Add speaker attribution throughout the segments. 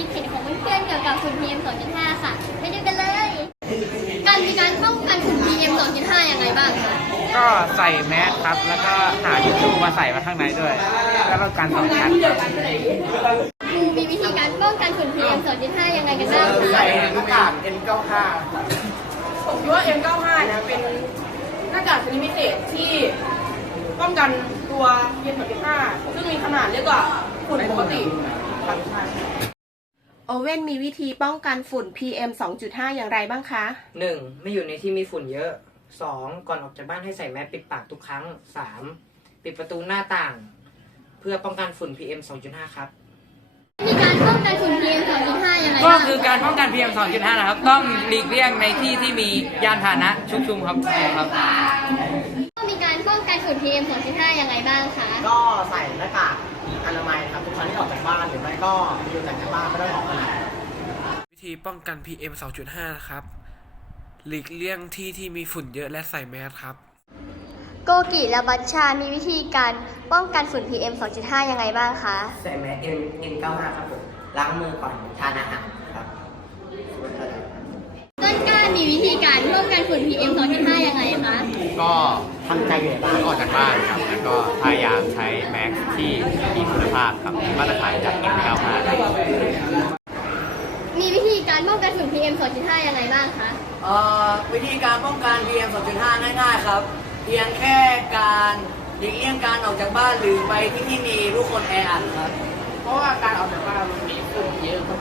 Speaker 1: คิดเห็นของเพื่อนๆเกี่ยวกับฝุ่น PM 2.5 ค่ะ ไปดูกันเลย การมีการป้องกันฝุ่น PM 2.5 ยังไงบ้างคะ
Speaker 2: ก็ใส่แมสครับ แล้วก็หาทิชชู่มาใส่มาข้างในด้วย แล้วก็การสองชั้นครับ
Speaker 1: มีวิธีการป้องกันฝุ่น PM 2.5 ยังไงกันบ้าง
Speaker 2: ใส่
Speaker 1: คะ
Speaker 2: หน้ากาก N95
Speaker 3: ผมคิดว่า M95 เนี่ยเป็นหน้ากากชนิดพิเศษที่ป้องกันตัว PM2.5 ซึ่งมีขนาดเล็กกว่าฝุ่นปกติ
Speaker 4: โอเว่นมีวิธีป้องกันฝุ่น PM 2.5 อย่างไรบ้างคะ
Speaker 5: หนึ่งไม่อยู่ในที่มีฝุ่นเยอะสองก่อนออกจากบ้านให้ใส่แมสปิดปากทุกครั้งสามปิดประตูหน้าต่าง เพื่อป้องกันฝุ่น PM 2.5 ครับ
Speaker 1: มีการป้องกันฝุ่น PM 2.5 ยังไง
Speaker 2: ก็
Speaker 1: บ้าง
Speaker 2: คือการป้องกัน PM 2.5 นะครับ ต้องหลีกเลี่ยงในที่ที่มียานพาหนะชุกชุมครับครับ
Speaker 1: มีการป้องกันฝุ่น PM 2.5 ยังไงบ้างคะ
Speaker 6: ก็ใส่หน้ากาก บ้านหรือไม่ก็อยู่แต่ในบ้านไม่ต้องออกไปไหน
Speaker 7: วิธีป้องกัน PM 2.5 นะครับ หลีกเลี่ยงที่ที่มีฝุ่นเยอะและใส่แมสครับ
Speaker 1: โกกิและบัชชา มีวิธีการป้องกันฝุ่น PM 2.5 ยังไงบ้างคะ
Speaker 5: ใส่แมส N N95 ครับผมล้างมือก่อนทานอาหารครับ
Speaker 1: ต้นกล้ามีวิธีการป้องกันฝุ่น PM 2.5 ยังไงคะ
Speaker 6: ก็ ทำใจอยู่ในบ้าน
Speaker 8: ออกจากบ้านครับ แล้วก็พยายามใช้แม็กซ์ที่มีคุณภาพครับมาตรฐานจาก M95
Speaker 1: มีวิธีการป้องกันฝุ่น PM 2.5ยังไงบ้างคะ
Speaker 5: เอ่อวิธีการป้องกัน PM 2.5 ง่ายๆครับ เพียงแค่การหลีกเลี่ยงการออกจากบ้านหรือไปที่ที่มีผู้คนแออัดครับ
Speaker 2: เพราะว่าการออกจากบ้านมันมีฝุ่นเยอะครับ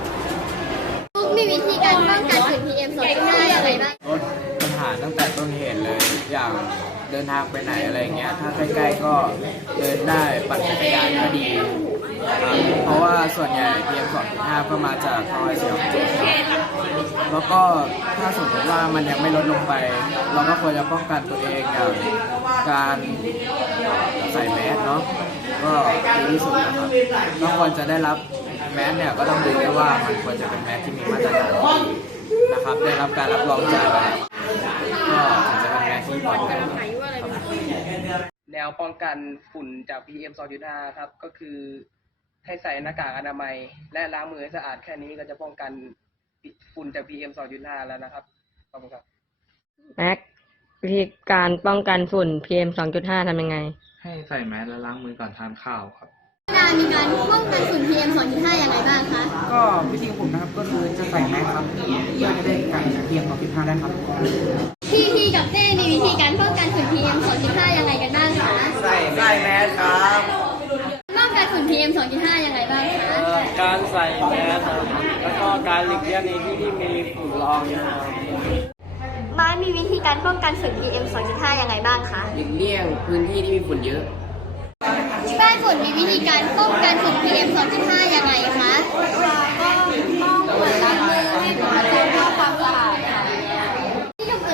Speaker 1: ฟุกมีวิธีการป้องกันฝุ่น PM 2.5ยังไงบ้าง
Speaker 8: ลดปัญหาตั้งแต่ต้นเหตุเลย อย่างเดินทางไปไหนอะไรเงี้ย ถ้าใกล้ๆก็เดินได้ปั่นจักรยานก็ดีครับเพราะว่าส่วนใหญ่ PM 2.5 ก็มาจากท่อไอเสียงจุดครับแล้วก็ถ้าสมมติว่ามันยังไม่ลดลงไป เราก็ควรจะป้องกันตัวเองอย่างการใส่แมสเนาะก็ดีที่สุดนะครับก็ควรจะได้รับแมสเนี่ยก็ต้องดูด้วยว่ามันควรจะเป็นแมสที่มีมาตรฐานนะครับได้รับการรับรองจากก็ถึงจะเป็น แมสที่ปลอดภัย
Speaker 2: แนวป้องกันฝุ่นจาก PM 2.5 ครับ ก็คือให้ใส่หน้ากากอนามัย และล้างมือให้สะอาดแค่นี้ก็จะป้องกันฝุ่นจาก PM 2.5 แล้วนะครับ ขอบคุณครับ
Speaker 9: แม็กวิธีการป้องกันฝุ่น PM 2.5ทำยังไง
Speaker 8: ให้ใส่แมสและล้างมือก่อนทานข้าวครับ
Speaker 1: การมีการป้องกันฝุ่น PM 2.5ยังไงบ้างคะ
Speaker 2: ก็วิธีของผมนะครับก็คือจะใส่แมสครับเพื่อจะได้กัน PM 2.5ได้ครับ
Speaker 1: พี่ทีกับเต้มีวิธีการป้องกันฝุ่น PM 2.5ยังไงกันบ้างคะ
Speaker 5: ใส่ใส่แมสครับ
Speaker 1: ป้องกันฝุ่น PM 2.5ยังไงบ้างคะ
Speaker 2: การใส่แมสครับแล้วก็การหลีกเลี่ยงในที่ที่มีฝุ่นละอองเยอะครับ
Speaker 1: ม้ามีวิธีการป้องกันฝุ่น PM 2.5ยังไงบ้างคะ
Speaker 5: หลีกเลี่ยงพื้นที่ที่มีฝุ่นเยอะ
Speaker 1: ที่บ้านฝุ่นมีวิธีการป้องกันฝุ่น PM 2.5ยังไงคะก็ต้องเปิดล้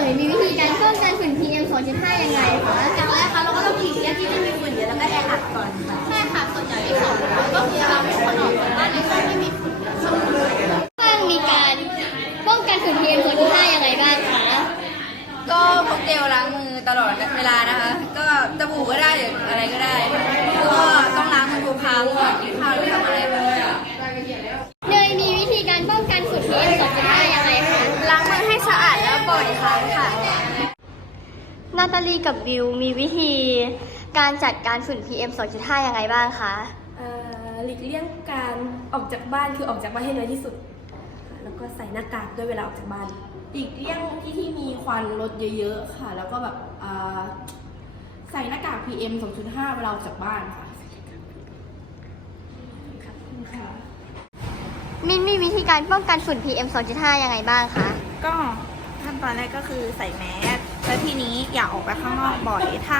Speaker 1: ยมีวิธีการป้องกันฝุ่น PM 2.5 ยังไงคะอย่างแรกคะเราก็ต้องหลีกเลี่ยงที่ที่มีฝุ่นเยอะแล้วก็แออัดก่อนค่ะใช่ค่ะส่วนอย่างที่สองก็คือเราไม่ควรออกจากบ้านในช่วงที่มีฝุ่นบ้างมีการป้องกันฝุ่น PM 2.5 ยังไงบ้างคะ
Speaker 10: ก็พกเจลล้างมือตลอดเวลานะคะ ก็สบู่ก็ได้หรืออะไรก็ได้ก็ต้องล้างมือทุกครั้งก่อนกินข้าวหรือทำอะไรแบบนี้
Speaker 1: เนยมีวิธีการป้องกันฝุ่น PM 2.5 ยังไงคะ
Speaker 10: ล้างมือให้สะอาดแล้วบ่อยครั้งค่ะ
Speaker 1: นาตาลีกับบิวมีวิธีการจัดการฝุ่น PM 2.5 ยังไงบ้างคะ
Speaker 11: เอ่อหลีกเลี่ยงการออกจากบ้านคือออกจากบ้านให้น้อยที่สุดค่ะแล้วก็ใส่หน้ากากด้วยเวลาออกจากบ้าน หลีกเลี่ยงที่ที่มีควันรถเยอะๆค่ะ แล้วก็แบบอ่าใส่หน้ากาก PM 2.5 เวลาออกจากบ้านค่ะขอบคุณค่ะ
Speaker 1: มินมีวิธีการป้องกันฝุ่น PM 2.5 ยังไงบ้างคะ
Speaker 10: ก็ขั้นตอนแรกก็คือใส่แมส แล้วทีนี้อย่าออกไปข้างนอกบ่อยถ้า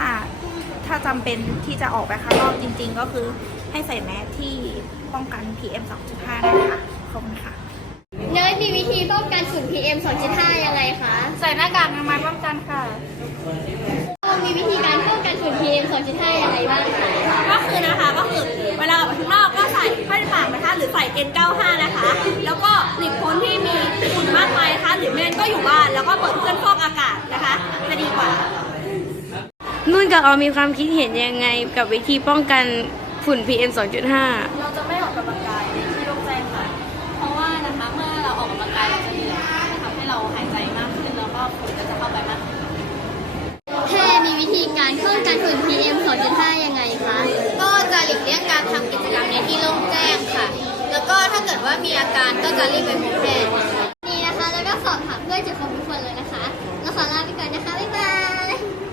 Speaker 10: ถ้าจำเป็นที่จะออกไปข้างนอกจริง ๆ ก็คือให้ใส่แมสที่ป้องกัน PM 2.5ได้ค่ะขอบคุณค่ะ
Speaker 1: เนยมีวิธีป้องกันฝุ่น PM 2.5 ยังไงคะ
Speaker 10: ใส่หน้ากากอนามัยป้องกันค่ะ
Speaker 1: โอมีวิธีการป้องกันฝุ่น PM 2.5 ยังไงบ้างคะ
Speaker 10: ก็คือนะคะก็คือเวลาออกไปข้างนอกก็ใส่ผ้าปิดปากนะคะหรือใส่ N95 นะคะ แล้วก็หลีกพ้นที่มี งั้นก็อยู่บ้านแล้วก็เปิดเครื่องฟอกอากาศนะคะ จะดีกว่า
Speaker 9: นุ่นกับออมมีความคิดเห็นยังไงกับวิธีป้องกันฝุ่น PM 2.5
Speaker 11: เราจะไม่ออกกำลังกายในที่โล่งแจ้งค่ะ เพราะว่า
Speaker 10: นะคะเมื่อเราออกกำลังกายเราจะเหนื่อยจะทำให้เราหายใจมากขึ้นแล้วก็ฝุ่นก็จะเข้าไปมากขึ้น
Speaker 1: แพรมีวิธีการป้องกันฝุ่น PM 2.5 ยังไงคะ
Speaker 10: ก็จะหลีกเลี่ยงการทำกิจกรรมในที่โล่งแจ้งค่ะ แล้วก็ถ้าเกิดว่ามีอาการก็จะรีบไปพบแพทย์
Speaker 1: หาเพื่อนจะคนทุกคนเลยนะคะเราขอลาไปก่อนนะคะ บ๊ายบาย